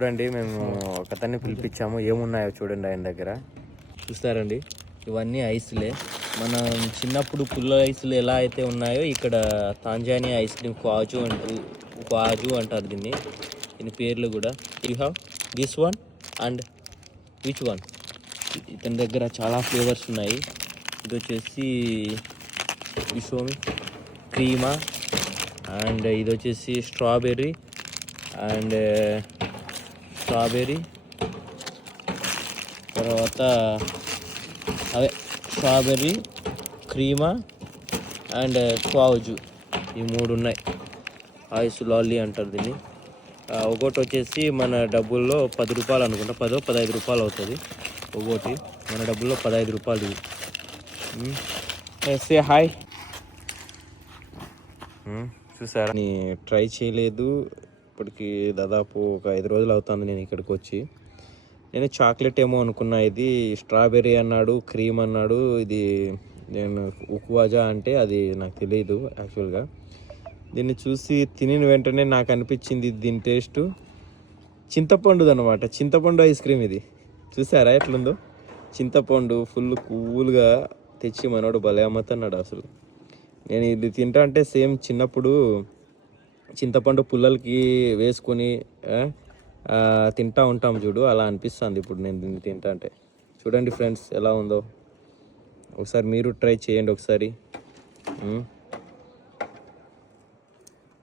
చూడండి, మేము ఒకతన్ని పిలిపించాము. ఏమున్నాయో చూడండి ఆయన దగ్గర. చూస్తారండి, ఇవన్నీ ఐస్లే. మనం చిన్నప్పుడు పుల్ల ఐస్లు ఎలా అయితే ఉన్నాయో ఇక్కడ తాంజానియా ఐస్ క్రీమ్ క్వాజు అంటారు దీని పేర్లు కూడా. You have this one and which one. ఇతని దగ్గర చాలా ఫ్లేవర్స్ ఉన్నాయి. ఇది వచ్చేసి విషోమి క్రీమా, అండ్ ఇది వచ్చేసి స్ట్రాబెర్రీ తర్వాత అవే స్ట్రాబెర్రీ, క్రీమా అండ్ క్వాజు, ఈ 3 ఉన్నాయి. ఐస్ లాలీ అంటారు దీన్ని. ఒకటి వచ్చేసి మన డబ్బుల్లో 10 రూపాయలు అనుకుంటా, 10-15 రూపాయలు అవుతుంది ఒకటి. మన డబ్బుల్లో 15 రూపాయలు ఇది. Say hi. చూసారా, ట్రై చేయలేదు ఇప్పటికి. దాదాపు ఒక 5 రోజులు అవుతుంది నేను ఇక్కడికి వచ్చి. నేను చాక్లెట్ ఏమో అనుకున్నా, ఇది స్ట్రాబెర్రీ అన్నాడు, క్రీమ్ అన్నాడు. ఇది నేను ఉక్వాజా అంటే అది నాకు తెలియదు యాక్చువల్గా. దీన్ని చూసి తినిన వెంటనే నాకు అనిపించింది దీని టేస్ట్ చింతపండుది అనమాట. చింతపండు ఐస్ క్రీమ్ ఇది. చూసారా ఎట్లుందో? చింతపండు ఫుల్ కూల్గా తెచ్చి మనోడు భలే అమ్మతున్నాడు అసలు. నేను ఇది తింటా అంటే సేమ్ చిన్నప్పుడు చింతపండు పుల్లలకి వేసుకొని తింటా ఉంటాం చూడు, అలా అనిపిస్తుంది ఇప్పుడు నేను దీన్ని తింటా అంటే. చూడండి ఫ్రెండ్స్ ఎలా ఉందో, ఒకసారి మీరు ట్రై చేయండి ఒకసారి.